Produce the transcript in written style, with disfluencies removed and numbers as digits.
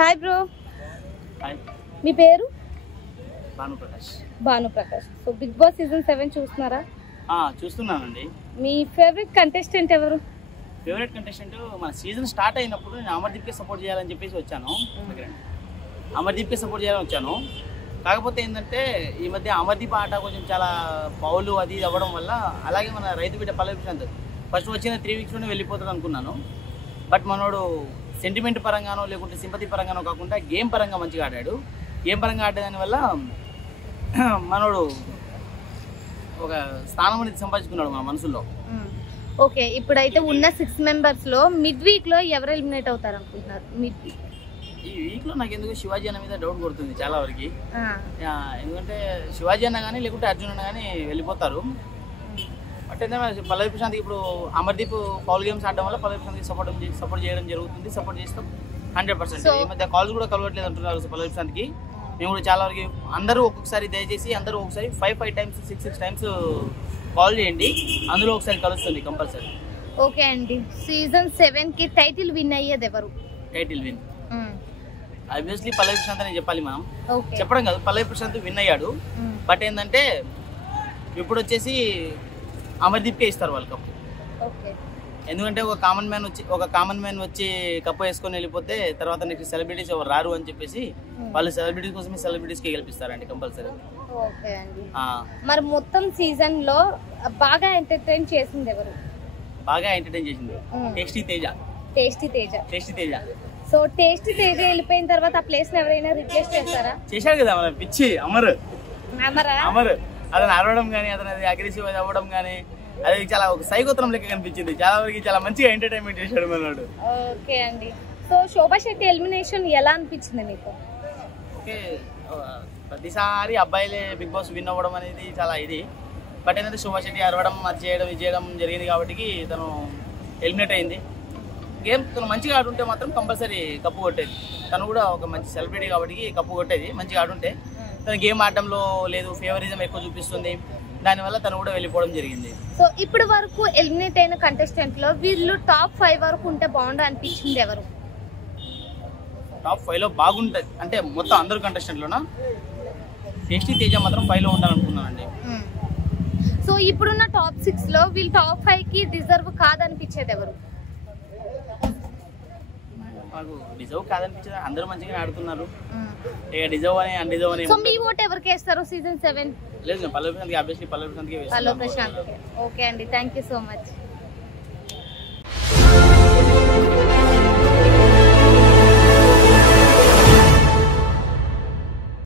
Hi bro. Hi. మీ పేరు? Bhanuprakash. So Bigg Boss season 7 చూస్తున్నారా? చూస్తున్నానండి. మీ ఫేవరెట్ కంటెస్టెంట్ ఎవరు? ఫేవరెట్ కంటెస్టెంట్ మన సీజన్ స్టార్ట్ అయినప్పుడు నేను అమర్దీప్కి సపోర్ట్ చేయాలని చెప్పేసి వచ్చాను. అమర్దీప్కి సపోర్ట్ చేయాలని వచ్చాను. కాకపోతే ఏంటంటే ఈ మధ్య అమర్దీప్ ఆట కొంచెం చాలా బౌలు అది అవ్వడం వల్ల, అలాగే మన రైతు బిడ్డ పల్లవి ప్రశాంత్ ఫస్ట్ వచ్చిన 3 వీక్స్లోనే వెళ్ళిపోతుంది అనుకున్నాను. బట్ మనోడు సెంటిమెంట్ పరంగానో లేకుంటే సింపతి పరంగానో కాకుండా గేమ్ పరంగా మంచిగా ఆడాడు. గేమ్ పరంగా ఆడేదానివల్ల మనోడు ఒక స్థానం అనేది సంపాదించుకున్నాడు మన మనసులో. ఓకే, ఇప్పుడైతే ఉన్న 6 మెంబర్స్ లో మిడ్ వీక్ లో ఎవరు ఎలిమినేట్ అవుతారు అనుకుంటున్నారు? ఈ వీక్ లో నాకు ఎందుకు శివాజీ అన్న మీద డౌట్ కొడుతుంది చాలా వరకు. ఎందుకంటే శివాజీ అన్న కానీ లేకుంటే అర్జున్ అన్న కానీ వెళ్ళిపోతారు. బట్ ఏంటంటే పల్లవి ప్రశాంత్కి ఇప్పుడు అమర్దీప్ ఫౌల్ గేమ్స్ ఆడడం వల్ల పల్లవి ప్రశాంత్కి సపోర్ట్ చేయడం జరుగుతుంది. సపోర్ట్ చేస్తాం 100%. ఈ మధ్య కాల్స్ కూడా కలవట్లేదు అంటున్నారు పల్లవి ప్రశాంత్కి. మేము కూడా చాలా వరకు అందరూ ఒక్కొక్కసారి దయచేసి అందరూ ఒకసారి 5 times 6 times కాల్ చేయండి, అందులో ఒకసారి కలుస్తుంది కంపల్సరీ. ఓకే అండి, సీజన్ 7 కి టైటిల్ విన్ అయ్యేది ఎవరు? టైటిల్ విన్ ఆబ్వియస్లీ పల్లవి ప్రశాంత్ అని చెప్పాలి. మనం చెప్పడం కాదు, పల్లవి ప్రశాంత్ విన్ అయ్యాడు. బట్ ఏంటంటే ఇప్పుడు వచ్చేసి అమర్దీప్కే ఇస్తారు వాళ్ళు కప్పు. ఎందుకంటే ఒక కామన్ మ్యాన్ వచ్చి కప్పు వేసుకొని వెళ్ళిపోతే తర్వాత నెక్స్ట్ సెలబ్రిటీస్ ఎవరు రారు అని చెప్పేసి వాళ్ళు సెలబ్రిటీస్ కోసమే సెలబ్రిటీస్కి గెలిపిస్తారండి కంపల్సరీ. ఓకే అండి, మరి మొత్తం సీజన్ లో బాగా ఎంటర్టైన్ చేసింది ఎవరు? బాగా ఎంటర్టైన్ చేసింది tasty Teja. So tasty Teja వెళ్ళిపోయిన తర్వాత ఆ ప్లేస్ ఎవరైనా రిప్లేస్ చేస్తారా? చేశాడు కదా మన పిచ్చి అమర్. అతను అరవడం కానీ అతను అగ్రెసివ్ అవ్వడం కానీ అది చాలా ఒక సైకోత్రం లెక్క కనిపించింది. చాలా వరకు చాలా మంచిగా ఎంటర్టైన్మెంట్ చేశాడు మనోడు. ఓకే అండి, సో శోభా శెట్టి ఎలిమినేషన్ ఎలా అనిపించింది మీకు? ఓకే, ప్రతిసారి అబ్బాయిలే బిగ్ బాస్ విన్ అవ్వడం అనేది చాలా ఇది. బట్ ఏంటంటే శోభా శెట్టి అరవడం అది చేయడం జరిగింది కాబట్టి తను ఎలిమినేట్ అయింది. గేమ్ తను మంచిగా ఆడుంటే మాత్రం కంపల్సరీ కప్పు కొట్టేది. తను కూడా ఒక మంచి సెలబ్రిటీ కాబట్టి కప్పు కొట్టేది మంచిగా ఆడుంటే. తను గేమ్ ఆడడంలో లేదు, ఫేవరిజం ఎక్కువ చూపిస్తుంది, దానివల్ల తను కూడా వెళ్ళిపోవడం జరిగింది. సో ఇప్పటి వరకు ఎలిమినేట్ అయిన కంటెస్టెంట్ లో వీళ్ళు టాప్ 5 వరకు ఉంటే బాగుండు అనిపించింది ఎవరు? టాప్ 5 లో బాగుంటుంది అంటే మొత్తం అందరు కంటెస్టెంట్లోనా టేస్టీ తేజ మాత్రం 5 లో ఉండాలనుకున్నానండి. సో ఇప్పుడున్న టాప్ 6 లో వీళ్ళు టాప్ 5 కి డిజర్వ్ కాదనిపించేది ఎవరు? మాకు డిజర్వ్ కాదనిపించేది, అందరూ మంచిగా ఆడుతున్నారు. ఇక డిజర్వ్ అని అన్డిజర్వ్ అని. సో మీ ఓట్ ఎవరికి వేస్తారు సీజన్ 7? లేదు, పల్లవి ప్రశాంత్కి ఆబ్వియస్లీ పల్లవి ప్రశాంత్కి వేస్తాను. ఓకే అండి, థ్యాంక్ యూ సో మచ్.